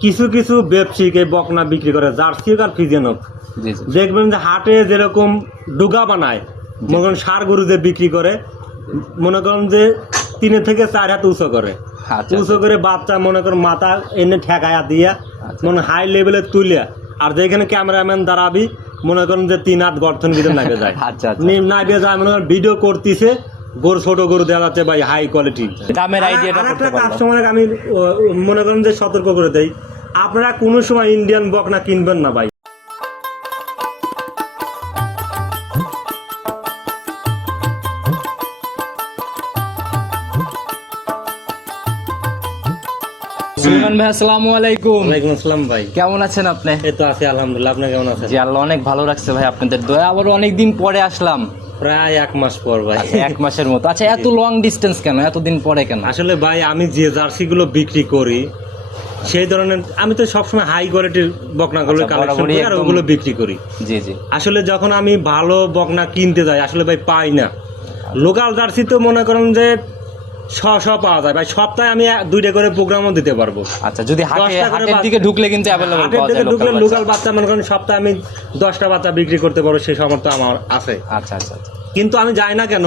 কিছু কিছু ব্যবসায়িক বকনা বিক্রি করে জার্সি হোক আর ফিজিয়ান হোক। দেখবেন যে হাটে যেরকম ডুগা বানায় মনে করেন সার গরু যে বিক্রি করে মনে করেন যে তিনে থেকে চার হাত উঁচু করে। আচ্ছা উঁচু করে বাচ্চা মনে করেন মাথা এনে ঠেকায়া দিয়া আচ্ছা। মনে হাই লেভেলে তুলিয়া। আর যেখানে ক্যামেরাম্যান দাঁড়াবি মনে করেন যে তিন হাত গর্থন ভিতরে নাগে যায়। আচ্ছা আচ্ছা। নি- নাগে যায় মনে করেন ভিডিও করতেছে গরু ছোট গরু দেওয়া যাচ্ছে ভাই হাই কোয়ালিটি দামের আইডিয়াটা একটা পারলাম। আমি মনে করেন যে সতর্ক করে দেই আপনারা কোনো সময় ইন্ডিয়ান বকনা কিনবেন না ভাই। সুলেমান ভাই আসসালামু আলাইকুম। ওয়ালাইকুম আসসালাম ভাই। কেমন আছেন আপনি? এই তো আছি আলহামদুলিল্লাহ। আপনি কেমন আছেন? জি আল্লাহ অনেক ভালো রাখছে ভাই আপনাদের দয়া। আবার অনেক দিন পরে আসলাম। প্রায় এক মাস পর ভাই। আচ্ছা, এক মাসের মতো। আচ্ছা এত লং ডিস্টেন্স কেন? এতদিন পরে কেন? আসলে ভাই আমি যে জার্সিগুলো বিক্রি করি সেই ধরনের আমি তো সবসময় হাই কোয়ালিটির বকনাগুলো কালেকশন করি আর ওগুলো বিক্রি করি। জি জি। আসলে যখন আমি ভালো বকনা কিনতে যাই আসলে ভাই পাই না। লোকাল জার্সি তো মনে করেন যে শ পাওয়া যায়। ভাই সপ্তাহে আমি দুইটা করে প্রোগ্রামও দিতে পারব। আচ্ছা যদি হাটের দিকে ঢুকলে কিন্তু অ্যাভেলেবল পাওয়া যায় ঢুকলে লোকাল বাচ্চা মনে করেন সপ্তাহে আমি দশটা বাচ্চা বিক্রি করতে পারব সেই সামর্থ্য আমার আছে। আচ্ছা আচ্ছা আচ্ছা। কিন্তু আমি যাই না কেন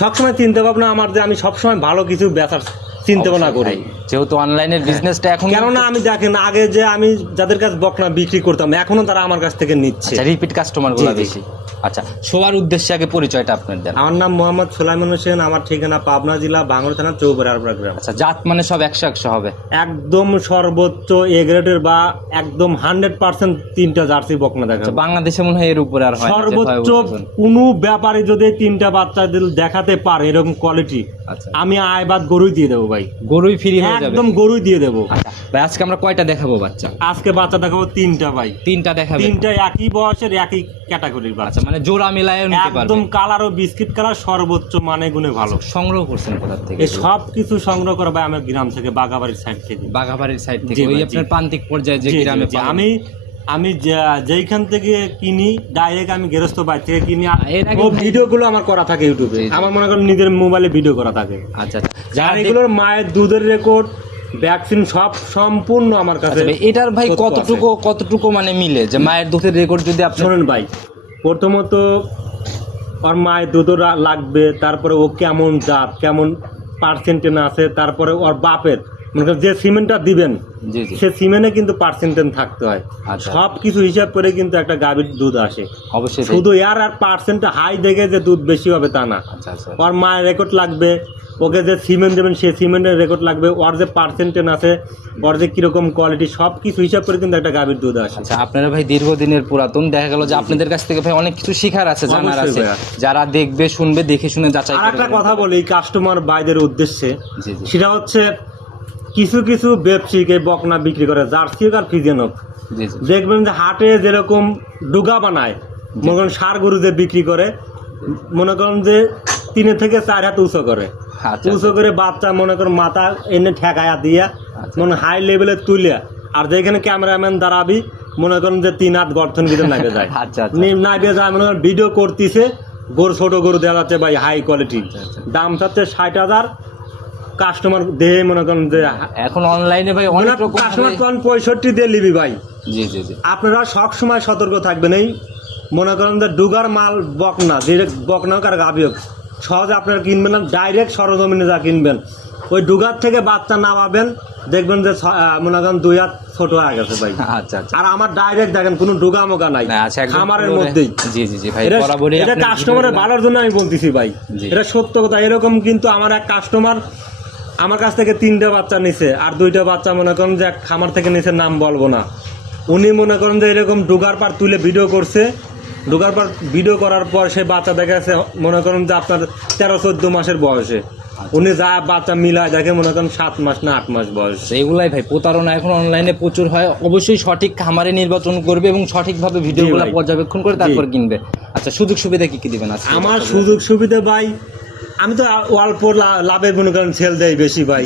সবসময় চিন্তা ভাবনা আমার যে আমি সবসময় ভালো কিছু বেচার চিন্তা ভাবনা করি। যেহেতু অনলাইনের বিজনেসটা এখন কেননা আমি দেখেন আগে যে আমি যাদের কাছে বকনা বিক্রি করতাম এখনও তারা আমার কাছ থেকে নিচ্ছে। আচ্ছা রিপিট কাস্টমারগুলো জি, জি। বেশি। আচ্ছা সবার উদ্দেশ্যে আগে পরিচয়টা আপনার দেন। আমার নাম মোহাম্মদ সোলাইমান হোসেন আমার ঠিকানা পাবনা জেলা ভাঙড় থানা চৌবরারপুরা গ্রাম। আচ্ছা জাত মানে সব একশো একশো হবে। একদম সর্বোচ্চ এ গ্রেডের বা একদম হান্ড্রেড পার্সেন্ট তিনটা জার্সি বকনা আচ্ছা দেখাবো বাংলাদেশে মনে হয় এর উপরে আর হয় সর্বোচ্চ হয় কোনো ব্যাপারে যদি তিনটা বাচ্চা দেখাতে পারে এরকম কোয়ালিটি আচ্ছা। আমি আয়বাদ গরুই দিয়ে দেবো ভাই। গরুই ফ্রি হয়ে একদম গরুই দিয়ে দেবো। আচ্ছা ভাই আজকে আমরা কয়টা দেখাবো বাচ্চা? আজকে বাচ্চা দেখাবো তিনটা ভাই। তিনটা দেখাবো? তিনটা একই বয়সের একই ক্যাটাগরির বাচ্চা। আচ্ছা মানে জোড়া মিলায় নিতে পারবে। একদম কালার ও বিস্কিট কালার সর্বোচ্চ মানে গুণে ভালো। সংগ্রহ করছেন কোথা থেকে? এই সব কিছু সংগ্রহ করা ভাই আমার গ্রাম থেকে বাগাবাড়ির সাইড থেকে। বাঘাবাড়ির সাইড থেকে ওই আপনার প্রান্তিক পর্যায়ে যে গ্রামে আমি আমি যা- যেইখান থেকে কিনি ডাইরেক্ট আমি গেরস্ত বাড়ি থেকে কিনি। ও ভাই- ভিডিও গুলো আমার করা থাকে ইউটিউবে। আমার মনে করেন নিজের মোবাইলে ভিডিও করা থাকে। আচ্ছা আচ্ছা। আর এগুলোর মায়ের দুধের রেকর্ড ভ্যাকসিন সব সম্পূর্ণ আমার কাছে আচ্ছা এটার ভাই কতটুকু কতটুকু মানে মিলে? যে মায়ের দুধের রেকর্ড যদি আপনি শোনেন ভাই প্রথমত ওর মায়ের দুধও লাগবে তারপরে ও কেমন জাত কেমন পার্সেন্টেন আছে তারপরে ওর বাপের মানে যে সিমেন্টটা দিবেন সে সিমেন্টে কিন্তু পার্সেন্টেন থাকতে হয়। আচ্ছা। সব কিছু হিসাব করে কিন্তু একটা গাভীর দুধ আসে। অবশ্যই শুধু এর আর পার্সেন্টটা হাই দেখে যে দুধ বেশি হবে তা না। আচ্ছা আচ্ছা। ওর মায়ের রেকর্ড লাগবে ওকে যে সিমেন্ট দেবেন সেই সিমেন্টের রেকর্ড লাগবে ওর যে পার্সেন্টেন আছে ওর যে কীরকম কোয়ালিটি সব কিছু হিসাব করে কিন্তু একটা গাভীর দুধ আসে। আচ্ছা আপনারা ভাই দীর্ঘদিনের পুরাতন দেখা গেল যে আপনাদের কাছ থেকে ভাই অনেক কিছু শিখার আছে জানার আছে। যারা দেখবে শুনবে দেখে শুনে যাচাই আর একটা কথা বলি কাস্টমার বাইদের উদ্দেশ্যে জি জি। সেটা হচ্ছে কিছু কিছু ব্যবসায়িক এই বকনা বিক্রি করে জার্সি হোক আর ফিজিয়ান হোক। দেখবেন যে হাটে যেরকম ডুগা বানায় মনে করেন সার গরু যে বিক্রি করে মনে করেন যে তিনে থেকে চার হাত উঁচু করে। আচ্ছা উঁচু করে বাচ্চা মনে করেন মাথা এনে ঠেকায়া দিয়া আচ্ছা। মনে হাই লেভেলে তুলিয়া। আর যেখানে ক্যামেরাম্যান দাঁড়াবি মনে করেন যে তিন হাত গর্থন ভিতরে নাগে যায়। আচ্ছা আচ্ছা। নি- নাগে যায় মনে করেন ভিডিও করতেছে গরু ছোট গরু দেওয়া যাচ্ছে ভাই হাই কোয়ালিটি আচ্ছা, আচ্ছা। দাম চাচ্ছে ষাট হাজার কাস্টমার দেহে মনে করেন যে এখন অনলাইনে ভাই অনেক রকম কাস্টমার কোন পঁয়ষট্টি দিয়ে লিবি ভাই। জি জি জি। আপনারা সব সময় সতর্ক থাকবেন। এই মনে করেন যে ডুগার মাল বকনা ডিরেক্ট বকনা হোক আর গাভি হোক সহজে আপনারা কিনবেন না ডাইরেক্ট সরজমিনে যা কিনবেন ওই ডুগার থেকে বাচ্চা নামাবেন দেখবেন যে মনে করেন দুই হাত ছোট হয়ে গেছে ভাই। আচ্ছা আচ্ছা। আর আমার ডাইরেক্ট দেখেন কোনো ডুগা মোগা নাই না আচ্ছা খামারের মধ্যেই। জি জি জি ভাই এটা- বরাবরই এটা কাস্টমারের ভালোর জন্য আমি বলতেছি ভাই। এটা সত্য কথা এরকম কিন্তু আমার এক কাস্টমার আমার কাছ থেকে তিনটা বাচ্চা নিছে আর দুইটা বাচ্চা মনে করেন যে খামার থেকে নিছে নাম বলব না। উনি মনে করেন যে এরকম ডুগার পার তুলে ভিডিও করছে। ডুগার পার ভিডিও করার পর সে বাচ্চা দেখা গেছে মনে করেন যে আপনার তেরো চোদ্দ মাসের বয়সে। উনি যা বাচ্চা মিলায় দেখে মনে করেন সাত মাস না আট মাস বয়স। আচ্ছা, এগুলাই ভাই প্রতারণা এখন অনলাইনে প্রচুর হয়। অবশ্যই সঠিক খামারে নির্বাচন করবে এবং সঠিকভাবে ভিডিওগুলো। পর্যবেক্ষণ করে তারপর কিনবে। আচ্ছা সুযোগ সুবিধা কি কি দিবেন আমার সুযোগ সুবিধা ভাই আমি তো অল্প লাভের লাভে মনে করেন সেল দেই বেশি ভাই।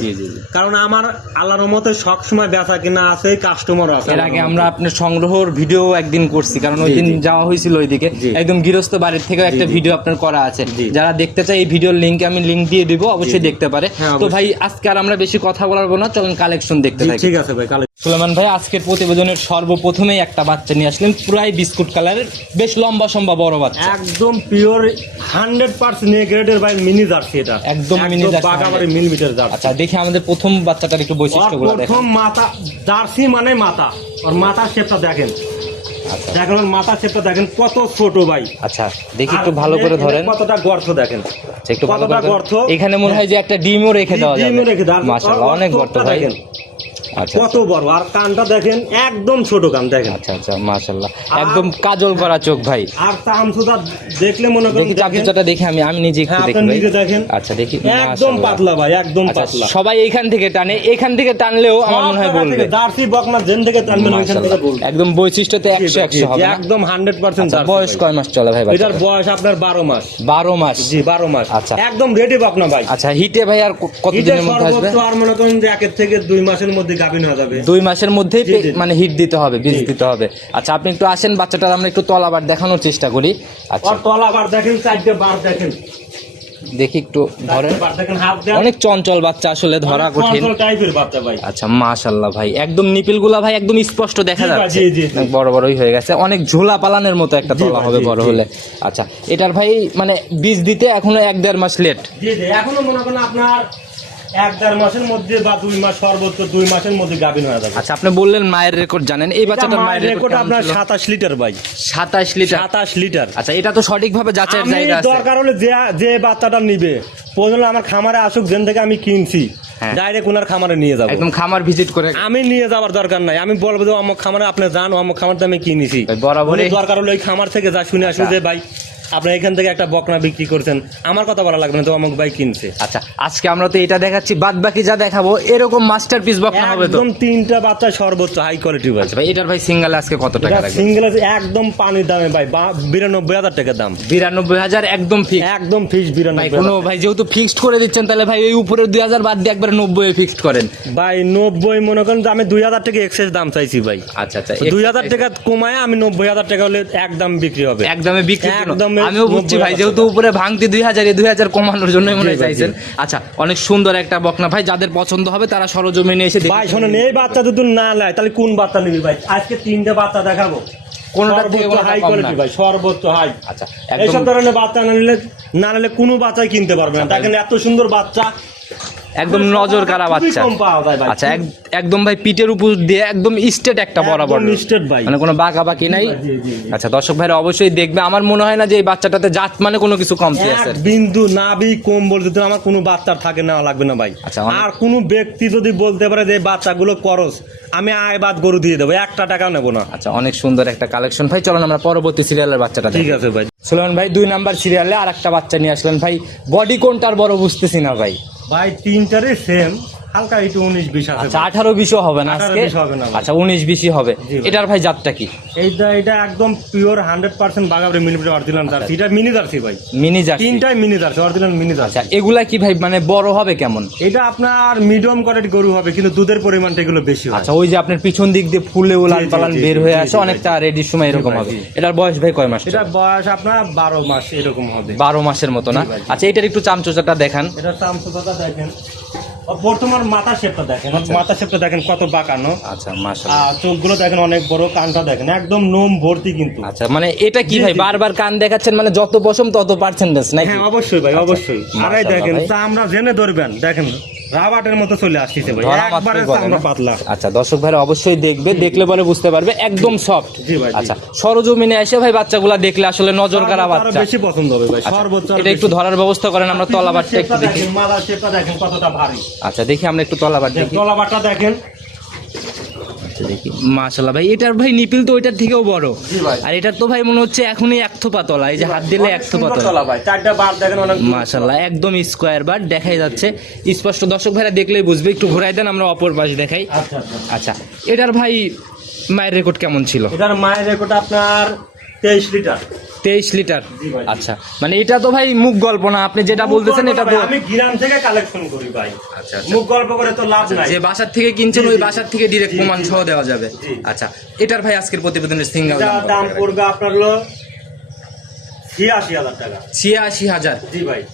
কারণ আমার আল্লাহর মতে সবসময় বেচা কিনা আছে কাস্টমারও আছে এর আগে আমরা আপনার সংগ্রহর ভিডিও একদিন করছি কারণ ওই দিন যাওয়া হয়েছিল ওইদিকে। একদম গৃহস্থ বাড়ির থেকেও একটা ভিডিও আপনার করা আছে। যারা দেখতে চায় এই ভিডিওর লিংক আমি লিঙ্ক দিয়ে দিব অবশ্যই দেখতে পারে। হ্যাঁ, তো ভাই আজকে আর আমরা বেশি কথা বলব না চলুন কালেকশন দেখতে থাকি। ঠিক আছে ভাই সুলেমান ভাই আজকের প্রতিবেদনের সর্বপ্রথমেই একটা বাচ্চা নিয়ে আসলেন পুরাই বিস্কুট কালারের বেশ লম্বা সম্ভব বড় বাচ্চা। একদম পিওর হান্ড্রেড পার্সেন্ট গ্রেডের ভাই মিনি জার্সি এটা। একদম jersey বাগাবাড়ি 100 মিলিমিটার জার্সি। আচ্ছা দেখি আমাদের প্রথম বাচ্চাটার একটু ওর বৈশিষ্ট্যগুলো দেখেন। প্রথম মাথা জার্সি মানে মাথা। ওর মাথার শেপটা দেখেন। আচ্ছা। দেখেন ওর মাথার শেপটা দেখেন কত ছোট ভাই। আচ্ছা দেখি একটু ভালো করে ধরেন। কতটা গর্ত দেখেন। আচ্ছা, একটু ভালো করে গর্ত? এখানে মনে হয় যে একটা ডিমও রেখে দেওয়া যাবে। ডিমও রেখে দেওয়া- মাশাআল্লাহ অনেক গর্ত ভাই। দেখেন। কত বড়? আর কানটা দেখেন একদম ছোট কান দেখেন। আচ্ছা আচ্ছা মাশাআল্লাহ। একদম কাজল করা চোখ ভাই। আর চামচুদা দেখলে মনে করেন দেখি চামচুচাটা দেখি আমি আমি নিজে একটু হ্যাঁ, দেখি আপনি নিজে দেখেন। আচ্ছা দেখি। একদম পাতলা ভাই একদম আচ্ছা পাতলা। সবাই এইখান থেকে টানে। এখান থেকে টানলেও আমার মনে হয় বলবে। জার্সি বকনা জেন থেকে টানবেন ওইখান থেকে বলবে। একদম বৈশিষ্ট্যতে একশো একশো হবে একদম হান্ড্রেড পার্সেন্ট আচ্ছা, বয়স কয় মাস চলে ভাই এটার বয়স আপনার বারো মাস। বারো মাস? জি বারো মাস। আচ্ছা। একদম রেডি বকনা ভাই। আচ্ছা হিটে ভাই আর ক- এটা কতদিনের মধ্যে আসবে? সর্বোচ্চ আর মনে করেন যে একের থেকে দুই মাসের মধ্যে গাভিন হয়ে যাবে। দুই মাসের মধ্যেই। মানে হিট দিতে হবে বীজ দিতে হবে। আচ্ছা আপনি একটু আসেন বাচ্চাটার আমরা একটু তলাবার দেখানোর চেষ্টা করি। আচ্ছা। আর তলা বার দেখেন চারটে বার দেখেন। দেখি একটু ধরেন। অনেক চঞ্চল বাচ্চা আসলে ধরা কঠিন। আচ্ছা মাশাল্লাহ ভাই। একদম নিপিলগুলা ভাই একদম স্পষ্ট দেখা যাচ্ছে। বড় বড়ই হয়ে গেছে। অনেক ঝোলা পালানের মতো একটা তলা হবে বড় হলে। আচ্ছা এটার ভাই মানে বীজ দিতে এখনও এক দেড় মাস লেট জি জি এখনও মনে করেন আপনার এক দেড় মাসের মধ্যে বা দুই মাস সর্বোচ্চ দুই মাসের মধ্যে গাভিন হয়ে যাবে। আচ্ছা আপনি বললেন মায়ের রেকর্ড জানেন। এই বাচ্চাটার মায়ের রেকর্ড আপনার সাতাশ লিটার ভাই। সাতাশ লিটার। সাতাশ লিটার। আচ্ছা এটা তো সঠিকভাবে যাচাইয়ের জায়গা আছে। দরকার হলে যে যে বাচ্চাটা নিবে প্রয়োজন আমার খামারে আসুক যেন থেকে আমি কিনছি হ্যাঁ। ডাইরেক্ট ওনার খামারে নিয়ে যাব। একদম খামার ভিজিট করে আমি নিয়ে যাওয়ার দরকার নাই। আমি বলব যে অমুক খামারে আপনি যান অমুক খামার আমি কিনেছি। উনি দরকার হলে ওই খামার থেকে যা শুনে আসুন আচ্ছা। যে ভাই আপনি এখান থেকে একটা বকনা বিক্রি করছেন। আমার কথা বলা লাগবে না তো অমুক ভাই কিনছে। আচ্ছা আজকে আমরা তো এটা দেখাচ্ছি বাদ বাকি যা দেখাবো এরকম মাস্টার পিস বকনা হবে তো? একদম তিনটা বাচ্চা সর্বোচ্চ হাই কোয়ালিটি ভাই। আচ্ছা ভাই এটার ভাই সিঙ্গেল আজকে কত টাকা লাগবে? সিঙ্গেল একদম পানির দামে ভাই বা- বিরানব্বই হাজার টাকা দাম। বিরানব্বই হাজার একদম ফিক্স একদম ফিক্স ভাই বিরানব্বই কোনো ভাই যেহেতু ফিক্সড করে দিচ্ছেন তাহলে ভাই ওই উপরে দুই হাজার বাদ দিয়ে একবারে নব্বই ফিক্সড করেন। ভাই নব্বই মনে করেন যে আমি দুই হাজার টাকা এক্সেস দাম চাইছি ভাই। আচ্ছা আচ্ছা দুই হাজার টাকা কমায় আমি নব্বই হাজার টাকা হলে একদম বিক্রি হবে। একদমে বিক্রি একদমে আমিও বুঝছি ভাই যেহেতু উপরে ভাঙতি দুই হাজার দুই হাজার কমানোর জন্যই মনে চাইছেন। আচ্ছা অনেক সুন্দর একটা বকনা। ভাই যাদের পছন্দ হবে তারা সরজমিনে এসে ভাই শোনো এই বাচ্চা যদি না নেয় তাহলে কোন বাচ্চা নিবি ভাই? আজকে তিনটে বাচ্চা দেখাবো। কোনটার থেকে হাই কোয়ালিটি ভাই সর্বোচ্চ হাই আচ্ছা এইসব ধরনের বাচ্চা না নিলে না নিলে কোনো বাচ্চাই কিনতে পারবে না। দেখেন এত সুন্দর বাচ্চা। একদম নজর কারা বাচ্চা কম ভাই আচ্ছা একদম ভাই পিঠের উপর দিয়ে একদম স্টেট একটা বরাবর। ভাই। মানে কোনো বাঁকা বাকি নাই। আচ্ছা দর্শক ভাইরা অবশ্যই দেখবে। আমার মনে হয় না যে এই বাচ্চাটাতে জাত মানে কোনো কিছু কমতি আছে। বিন্দু নাবি কম্বল যদি আমার কোনো বাচ্চার থাকে নেওয়া লাগবে না ভাই। আচ্ছা, আর কোনো ব্যক্তি যদি বলতে পারে যে বাচ্চাগুলো করস আমি আয় বাদ গরু দিয়ে দেবো একটা টাকা নেব না। আচ্ছা অনেক সুন্দর একটা কালেকশন ভাই চলুন আমরা পরবর্তী সিরিয়ালের বাচ্চাটা ঠিক আছে ভাই। সুলেমান ভাই দুই নাম্বার সিরিয়ালে আর একটা বাচ্চা নিয়ে আসলেন। ভাই বডি কোনটার বড় বুঝতেছি না ভাই। ভাই তিনটারে সেম হালকা একটু উনিশ বিশ আছে আচ্ছা আঠারো বিশও হবে না আজকে? হবে না। আচ্ছা উনিশ বিশই হবে। এটার ভাই জাতটা কি? এইটা এটা একদম পিওর হান্ড্রেড পার্সেন্ট বাগাবরে মিলিমিটার অরিজিনাল জার্সি। এটা মিনি জার্সি ভাই। Mini jersey. তিনটাই mini jersey original mini jersey. আচ্ছা এগুলা কি ভাই মানে বড় হবে কেমন? এটা আপনার মিডিয়াম কোয়ালিটি গরু হবে কিন্তু দুধের পরিমাণটা এগুলো বেশি হয়। আচ্ছা ওই যে আপনার পিছন দিক দিয়ে ফুলে জি, পালান বের হয়ে আসে অনেকটা রেডির সময় এরকম হবে। এটার বয়স ভাই কয় মাস? এটা বয়স আপনার বারো মাস এরকম হবে। বারো মাসের মতো না। আচ্ছা এটার একটু চামচোচাটা দেখান। এটা চামচুকাটা দেখেন। বর্তমান মাথা শেপটা দেখেন মাথা শেপটা দেখেন কত বাঁকানো। আচ্ছা মাসা চোখগুলো দেখেন অনেক বড় কানটা দেখেন একদম নোম ভর্তি কিন্তু। আচ্ছা মানে এটা কি ভাই? বারবার কান দেখাচ্ছেন মানে যত পশম তত পার্সেন্টেজ নাকি? হ্যাঁ অবশ্যই ভাই অবশ্যই। আরে দেখেন তা আমরা জেনে ধরবেন দেখেন। রাবাটের মতো চলে আসছে ভাই। একবারে? পাতলা। আচ্ছা দর্শক ভাই অবশ্যই দেখবে দেখলে পরে বুঝতে পারবে একদম সফট জি ভাই, আচ্ছা সরজমিনে এসে ভাই বাচ্চাগুলা দেখলে আসলে নজর কারা বাচ্চা? বেশি পছন্দ হবে ভাই আচ্ছা, সর্বোচ্চ এটা একটু ধরার ব্যবস্থা করেন আমরা তলাবাটটা একটু দেখি। দেখেন শেপটা দেখেন কতটা ভারী। আচ্ছা দেখি আমরা একটু তলাবাট দেখি। তলাবারটা দেখেন আচ্ছা দেখি। মাশাল্লাহ ভাই এটার ভাই নিপিল তো ওইটার থেকেও বড়। আর এটার তো ভাই মনে হচ্ছে এখনই এক থোপা তলা এই যে হাত দিলে এক থোপা তলা। মাশাল্লাহ একদম স্কোয়ার বার দেখাই যাচ্ছে। স্পষ্ট দর্শক ভাইরা দেখলেই বুঝবে একটু ঘোরাই দেন আমরা অপর পাশ দেখাই। আচ্ছা আচ্ছা। আচ্ছা এটার ভাই মায়ের রেকর্ড কেমন ছিল? এটার মায়ের রেকর্ড আপনার তেইশ লিটার। তেইশ লিটার? আচ্ছা মানে এটা তো ভাই মুখ গল্প না আপনি যেটা বলতেছেন এটা তো আমি গ্রাম থেকে কালেকশন করি ভাই। আচ্ছা, আচ্ছা। মুখ গল্প করে তো লাভ নাই। যে বাসার থেকে কিনছেন ওই বাসার থেকে ডিরেক্ট প্রমাণ সহ দেওয়া যাবে। আচ্ছা এটার ভাই আজকের প্রতিবেদনের সিঙ্গেল দাম পড়বে আপনার হলো ছিয়াশি হাজার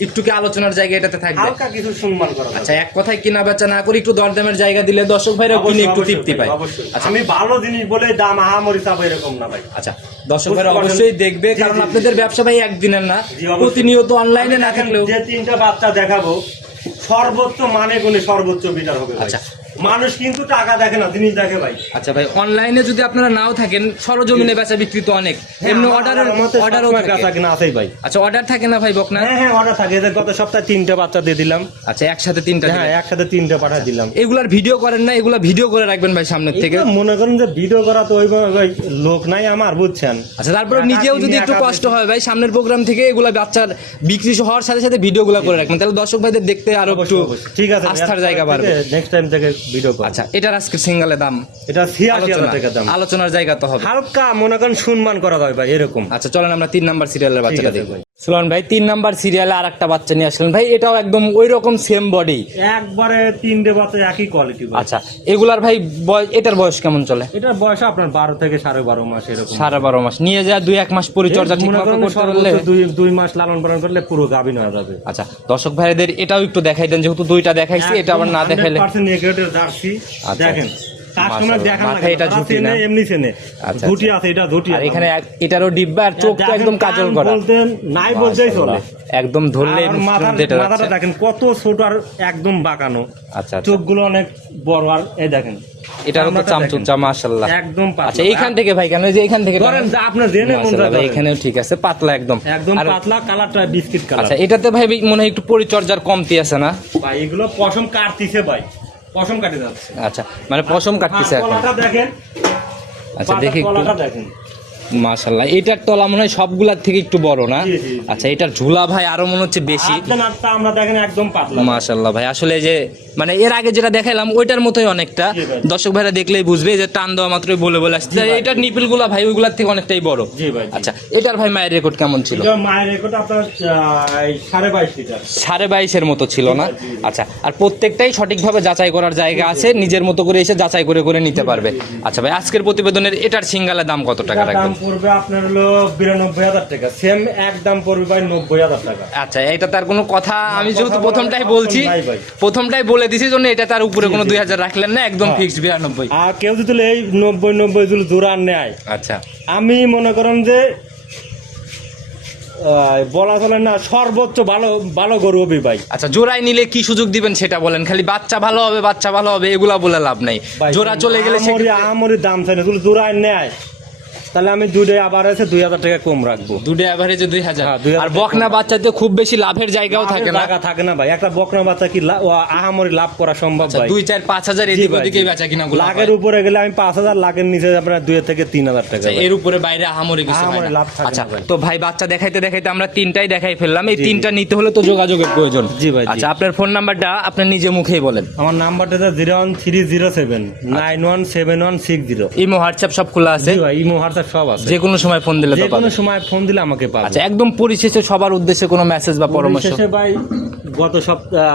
একটু কি আলোচনার জায়গা এটাতে থাকবে? কিছু সম্মান করা আচ্ছা এক কথায় কিনা বেচা না করে একু দরদামের জায়গা দিলে দর্শক ভাইরা কিনে একটু তৃপ্তি পায়। আচ্ছা। আমি ভালো জিনিস বলে দাম আহামরি চাবো এরকম না ভাই। আচ্ছা দর্শক ভাইরা বুঝতে পারছেন? অবশ্যই দেখবে কারণ। আপনাদের ব্যবসা ভাই একদিনের না প্রতিনিয়ত অনলাইনে না থাকলেও যে তিনটা বাচ্চা দেখাবো সর্বোচ্চ মানে গুণে সর্বোচ্চ বিটার হবে আচ্ছা। মানুষ কিন্তু টাকা দেখে না জিনিস দেখে ভাই। আচ্ছা ভাই অনলাইনে যদি আপনারা নাও থাকেন সরজমিনে বেচা বিক্রি তো অনেক। এমনি অর্ডারের অর্ডারও কাঁচা থাকে। না আছেই ভাই। আচ্ছা অর্ডার থাকে না ভাই বকনা? হ্যাঁ হ্যাঁ অর্ডার থাকে। এদের গত সপ্তাহে তিনটা বাচ্চা দিয়ে দিলাম। আচ্ছা একসাথে তিনটা হ্যাঁ একসাথে তিনটা পাঠা দিলাম। এগুলার ভিডিও করেন না এগুলা ভিডিও করে রাখবেন ভাই সামনের থেকে। মনে করেন যে ভিডিও করা তো ওই লোক নাই আমার বুঝছেন? আচ্ছা তারপরে নিজেও যদি একটু কষ্ট হয় ভাই সামনের প্রোগ্রাম থেকে এগুলা বাচ্চার বিক্রি হওয়ার সাথে সাথে ভিডিওগুলো করে রাখবেন। তাহলে দর্শক ভাইদের দেখতে আরও একটু। ঠিক আছে আস্থার জায়গা বাড়বে। নেক্সট টাইম থেকে ভিডিও কর আচ্ছা এটার আজকে সিঙ্গেলের দাম? এটা ছিয়াশি হাজার টাকা দাম। আলোচনার জায়গা তো হবে। হালকা মনে করেন সম্মান করা হয় ভাই এরকম। আচ্ছা চলেন আমরা তিন নাম্বার সিরিয়ালের বাচ্চাটা দেখব। সুলন ভাই তিন নাম্বার সিরিয়ালে আর একটা বাচ্চা নিয়ে আসলেন। ভাই এটাও একদম ওই রকম সেম বডি একবারে তিনটে বাচ্চা একই কোয়ালিটি আচ্ছা এগুলার ভাই এটার বয়স কেমন চলে? এটার বয়স আপনার বারো থেকে সাড়ে বারো মাস এরকম। সাড়ে বারো মাস। নিয়ে যা দুই এক মাস পরিচর্যা ঠিক করতে পারলে দুই দুই মাস লালন পালন করলে পুরো গাভিন হয়ে যাবে। আচ্ছা দর্শক ভাইদের এটাও একটু দেখাই দেন যেহেতু দুইটা দেখাইছি এটা আবার না দেখাইলে জার্সি। আচ্ছা, দেখেন কাস্টমার মাশাআল্লাহ। মাথায় এটা ঝুঁটি না? এমনি চেনে। আচ্ছা, ঝুটি আছে এটা ঝুটি আর এখানে এটারও ডিব্বা আর চোখ তো একদম কাজল করা। বলতে নাই বলতেই চলে। একদম ধরলে মাথাটা দেখেন কত ছোট আর একদম বাঁকানো। আচ্ছা আচ্ছা। চোখগুলো অনেক বড় আর এই দেখেন এটারও তো চামড়াটা চামচুচা মাশাআল্লাহ। একদম পাতলা। আচ্ছা এইখান থেকে ভাই কেন যে এইখান থেকে ধরেন যে আপনার জেনে মন যায় এখানেও ঠিক আছে পাতলা একদম। একদম পাতলা কালারটা বিস্কিট কালার। আচ্ছা এটাতে ভাই মনে হয় একটু পরিচর্যার কমতি আছে না? ভাই এগুলো পশম কাটতিছে ভাই। পশম কাটে যাচ্ছে। আচ্ছা মানে পশম কাটতেছে আর এখন। দেখেন। আচ্ছা দেখি একটু। দেখেন। মাশাআল্লাহ এটার তলা মনে হয় সবগুলার থেকে একটু বড় না। আচ্ছা এটার ঝুলা ভাই আরও মনে হচ্ছে বেশি। হাত দেন হাতটা আমরা দেখেন একদম পাতলা। মাশাল্লাহ ভাই আসলে যে মানে এর আগে যেটা দেখাইলাম ওইটার মতোই অনেকটা। দর্শক ভাইরা দেখলেই বুঝবে যে টান দেওয়া মাত্রই বলে বলে আসছে। এটার নিপিলগুলা ভাই ওইগুলার থেকে অনেকটাই বড়। আচ্ছা এটার ভাই মায়ের রেকর্ড কেমন ছিল? মায়ের রেকর্ড আপনার সাড়ে বাইশ লিটার। সাড়ে বাইশের মতো ছিল না। আচ্ছা আর প্রত্যেকটাই সঠিকভাবে যাচাই করার জায়গা আছে। নিজের মতো করে এসে যাচাই করে করে নিতে পারবে। আচ্ছা ভাই আজকের প্রতিবেদনের এটার সিঙ্গালের দাম কত টাকা রাখবেন? পড়বে আপনার হলো বিরানব্বই হাজার টাকা। সেম এক দাম পড়বে ভাই নব্বই হাজার টাকা। আচ্ছা এটা তার কোনো কথা? আমি যেহেতু প্রথমটাই বলছি। প্রথমটাই বলে দিছি জন্য এটা তার উপরে কোনো দুই হাজার রাখলেন না একদম হ্যাঁ। ফিক্সড বিরানব্বই। আর কেউ যদি এই নব্বই নব্বই যদি জোড়া নেয় আচ্ছা। আমি মনে করেন যে বলা চলে না সর্বোচ্চ ভালো ভালো গরু হবি ভাই। আচ্ছা জোড়ায় নিলে কি সুযোগ দিবেন সেটা বলেন? খালি বাচ্চা ভালো হবে বাচ্চা ভালো হবে এগুলা বলে লাভ নাই। জোড়া চলে গেলে আমরি দাম চাই না জোড়ায় নেয় তাহলে আমি দুটো আবার আছে দুই হাজার টাকা কম রাখব। দুটো অ্যাভারেজে দুই হাজার। আর বকনা বাচ্চাতে খুব বেশি লাভের জায়গাও থাকে না। টাকা থাকে না ভাই। একটা বকনা বাচ্চা কি আহামরি লাভ করা সম্ভব আচ্ছা, ভাই? দুই চার পাঁচ হাজার এদিক ভাই, ওদিকে বেচা কিনা গুলো লাখের উপরে গেলে আমি পাঁচ হাজার লাখের নিচে আপনার দুই থেকে তিন হাজার টাকা এর উপরে বাইরে আহামরি আহামরি লাভ থাকে আচ্ছা। তো ভাই বাচ্চা দেখাইতে দেখাইতে আমরা তিনটাই দেখাই ফেললাম। এই। তিনটা নিতে হলে তো যোগাযোগের প্রয়োজন। জি ভাই, আচ্ছা আপনার ফোন নাম্বারটা আপনি নিজে মুখেই বলেন। আমার নাম্বারটা zero one three zero seven nine one seven one six zero. Imo WhatsApp সব খোলা আছে। ইমো হোয়াটসঅ্যাপ সব আছে। যে কোনো সময় ফোন দিলে যে কোনো সময় ফোন দিলে আমাকে পাবে। আচ্ছা একদম পরিশেষে সবার উদ্দেশ্যে কোনো মেসেজ বা পরামর্শ? শেষে ভাই গত সপ্তাহ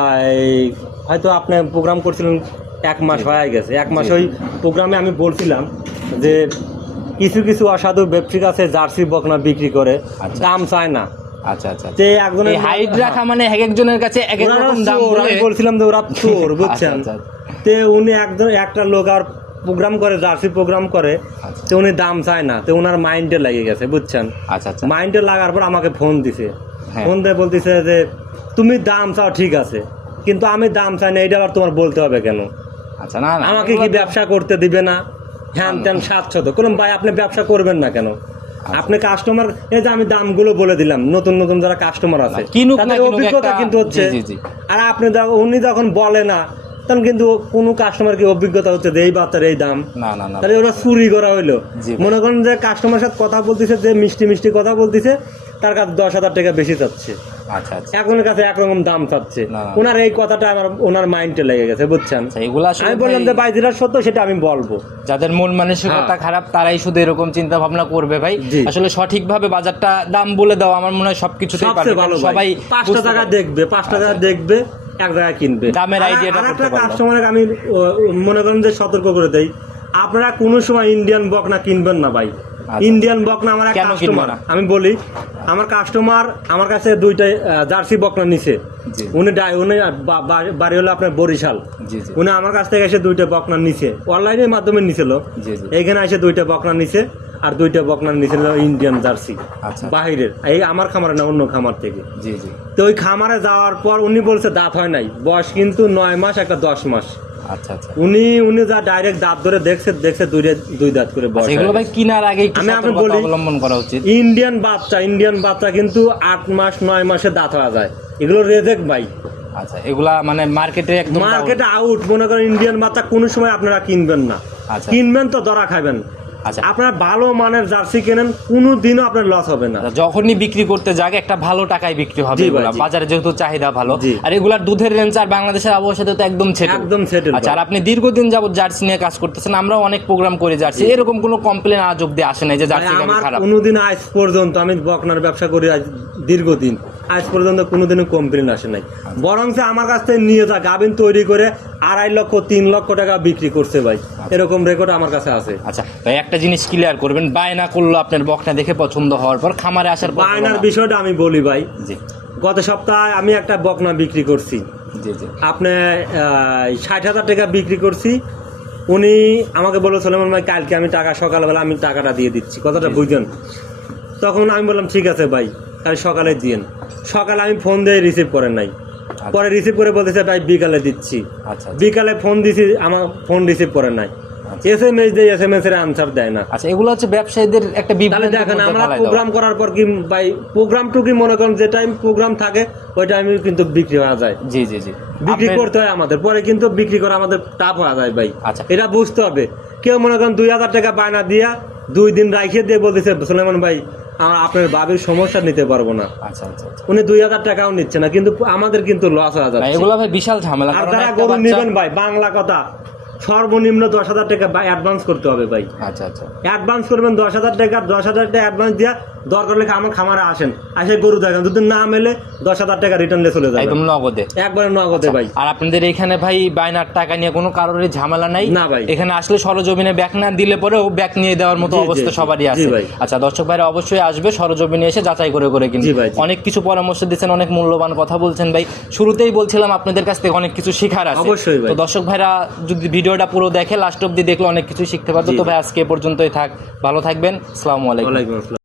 হয়তো আপনি প্রোগ্রাম করছিলেন এক মাস হয়ে গেছে। এক মাস ওই প্রোগ্রামে আমি বলছিলাম যে কিছু কিছু অসাধু ব্যবসায়িক আছে জার্সি বকনা বিক্রি করে আচ্ছা। দাম চায় না। আচ্ছা আচ্ছা তে একজনের এই হাইট রাখা মানে এক একজনের কাছে এক এক রকম দাম বলে আমি বলছিলাম যে ওরা চোর বুঝছেন? আচ্ছা, তে উনি একজন একটা লোক আর প্রোগ্রাম করে জার্সি প্রোগ্রাম করে আচ্ছা। তো উনি দাম চায় না তো ওনার মাইন্ডে লেগে গেছে বুঝছেন? আচ্ছা আচ্ছা। মাইন্ডে লাগার পর আমাকে ফোন দিছে। হ্যাঁ। ফোন দিয়ে বলতেছে যে তুমি দাম চাও ঠিক আছে কিন্তু আমি দাম চাই না এটা আবার তোমার বলতে হবে কেন? আচ্ছা না আমাকে কি ব্যবসা করতে দিবে না? হ্যান ত্যান সাতশত করলাম ভাই আপনি ব্যবসা করবেন না কেন? আচ্ছা। আপনি কাস্টমার এই যে আমি দামগুলো বলে দিলাম নতুন নতুন যারা কাস্টমার আছে অভিজ্ঞতা কিন্তু হচ্ছে। আর আপনি উনি যখন বলে না তখন কিন্তু কোনো কাস্টমার কি অভিজ্ঞতা হচ্ছে যে এই বাচ্চার এই দাম। না না না। তাহলে ওরা চুরি করা হইল। মনে করেন যে কাস্টমার সাথে কথা বলতেছে যে মিষ্টি মিষ্টি কথা বলতেছে তার কাছে দশ হাজার টাকা বেশি চাচ্ছে। আচ্ছা আচ্ছা। কাছে একরকম দাম চাচ্ছে। ওনার এই কথাটা আমার ওনার মাইন্ডে লেগে গেছে বুঝছেন? আচ্ছা, আমি বললাম যে ভাই যেটা সত্য সেটা আমি বলব। যাদের মন মানসিকতা হ্যাঁ। খারাপ তারাই শুধু এরকম চিন্তা ভাবনা করবে ভাই। আসলে সঠিকভাবে বাজারটা দাম বলে দাও আমার মনে হয় সবকিছুতেই ভালো সবাই পাঁচটা টাকা দেখবে পাঁচটা টাকা। দেখবে। এক জায়গায় কিনবে। দামের আর- idea টা আর করতে একটা কাস্টমারকে আমি মনে করেন যে সতর্ক করে দেই। আপনারা কোনো সময় ইন্ডিয়ান বকনা কিনবেন না ভাই। ইন্ডিয়ান বকনা আমার এক কাস্টমার আমি বলি আমার কাস্টমার আমার কাছে দুইটা জার্সি বকনা নিছে। উনি ডাই- উনি বাড়ি হলো আপনার বরিশাল। উনি আমার কাছ থেকে এসে দুইটা বকনা নিছে। অনলাইনের মাধ্যমে নিছিল। জি এসে দুইটা বকনা নিছে। আর দুইটা বকনা নিছিল ইন্ডিয়ান জার্সি আচ্ছা। বাহিরের। এই আমার খামারে না অন্য খামার থেকে। জি জি। তো ওই খামারে যাওয়ার পর উনি বলছে দাঁত হয় নাই। বয়স কিন্তু নয় মাস একটা দশ মাস। আচ্ছা আচ্ছা। উনি উনি যা ডাইরেক্ট দাঁত ধরে দেখছে দেখছে দুই দুই দাঁত করে বয়স এগুলো ভাই কেনার আগে আমি সতর্কতা বলি- অবলম্বন করা উচিত। ইন্ডিয়ান বাচ্চা ইন্ডিয়ান বাচ্চা কিন্তু আট মাস নয় মাসে দাঁত হওয়া যায়। এগুলো রেজেক্ট ভাই। আচ্ছা এগুলা মানে মার্কেটে একদম মার্কেটে আউট মনে করেন ইন্ডিয়ান বাচ্চা কোনো সময় আপনারা কিনবেন না। কিনবেন তো দরা খাবেন আচ্ছা। আপনারা ভালো মানের জার্সি কেনেন কোনো দিনও আপনার লস হবে না। যখনই বিক্রি করতে যাক একটা ভালো টাকায় বিক্রি হবে এগুলা। বাজারে যেহেতু চাহিদা ভালো। আর এগুলার দুধের রেঞ্জ আর বাংলাদেশের আবহাওয়ার সাথে তো একদম ছেটে একদম settle আচ্ছা আর আপনি দীর্ঘদিন যাবত জার্সি নিয়ে কাজ করতেছেন আমরাও অনেক প্রোগ্রাম করে যাচ্ছি এরকম কোনো কমপ্লেন আজ অব্দি আসে নাই যে জার্সি খারাপ। কোনোদিন আজ পর্যন্ত আমি বকনার ব্যবসা করি আজ দীর্ঘদিন। আজ পর্যন্ত কোনোদিনও কমপ্লেন আসে নাই। বরং যে আমার কাছ থেকে নিয়ে যা গাভিন তৈরি করে আড়াই লক্ষ তিন লক্ষ টাকা বিক্রি করছে ভাই। এরকম রেকর্ড আমার কাছে আছে। আচ্ছা ভাই একটা জিনিস ক্লিয়ার করবেন। বায়না করল আপনার বকনা দেখে পছন্দ হওয়ার পর খামারে আসার বায়নার বিষয়টা আমি বলি ভাই। জি। গত সপ্তাহে আমি একটা বকনা বিক্রি করছি। আপনি ষাট হাজার টাকা বিক্রি করছি। উনি আমাকে বলল সোলেমান ভাই কালকে আমি টাকা সকালবেলা আমি টাকাটা দিয়ে দিচ্ছি। কথাটা বুঝলেন তখন আমি বললাম ঠিক আছে ভাই। কাল সকালে দিয়েন। সকালে আমি ফোন দিয়ে রিসিভ করেন নাই। পরে রিসিভ করে বলতেছে ভাই বিকালে দিচ্ছি। আচ্ছা আচ্ছা। বিকালে ফোন দিছি আমার ফোন রিসিভ করেন নাই। আচ্ছা। এস এম এস দিয়ে এস এম এস এর আনসার দেয় না। আচ্ছা এগুলো হচ্ছে ব্যবসায়ীদের একটা তাহলে দেখেন আমরা প্রোগ্রাম করার পর কি ভাই প্রোগ্রাম টুকি মনে করেন যে টাইম প্রোগ্রাম থাকে ওই টাইমে কিন্তু বিক্রি হওয়া যায়। জি জি জি। বিক্রি করতে হয় আমাদের পরে কিন্তু বিক্রি করা আমাদের টাফ হয়ে যায় ভাই। আচ্ছা। এটা বুঝতে হবে। কেউ মনে করেন দুই হাজার টাকা বায়না দিয়া দুই দিন রাইখে দিয়ে বলতেছে সুলেমান ভাই আপনার বাবির সমস্যা নিতে পারব না। আচ্ছা আচ্ছা আচ্ছা। উনি দুই হাজার টাকাও নিচ্ছে না কিন্তু আমাদের কিন্তু লস হয়ে যাচ্ছে। এগুলো ভাই বিশাল ঝামেলা আর তারা গরু নেবেন ভাই বাংলা কথা সর্বনিম্ন দশ হাজার টাকা অ্যাডভান্স করতে হবে ভাই। আচ্ছা আচ্ছা। অ্যাডভান্স করবেন দশ হাজার টাকা দশ হাজার টাকা অ্যাডভান্স দিয়া দরকার হলে আমার খামারে আসেন আসে গরু দেখেন যদি না মেলে দশ হাজার টাকা রিটার্ন দিয়ে চলে যাবে। একদম নগদে। একবারে নগদে ভাই। আর আপনাদের এখানে ভাই বায়নার টাকা নিয়ে কোনো কারোর ঝামেলা নাই? না ভাই। এখানে আসলে সরজমিনে ব্যাক না দিলে পরেও ব্যাক নিয়ে দেওয়ার মতো অবস্থা সবারই আছে। ভাই। আচ্ছা দর্শক ভাইরা অবশ্যই আসবে সরজমিনে এসে যাচাই করে করে ভাই, অনেক কিছু পরামর্শ দিচ্ছেন অনেক মূল্যবান কথা বলছেন ভাই। শুরুতেই বলছিলাম আপনাদের কাছ থেকে অনেক কিছু শেখার আছে। অবশ্যই তো দর্শক ভাইরা যদি ভিডিওটা পুরো দেখে লাস্ট অব্দি দেখলে অনেক কিছু শিখতে পারবে। তো ভাই। ভাই আজকে এ পর্যন্তই থাক। ভালো থাকবেন। আসসালামু আলাইকুম।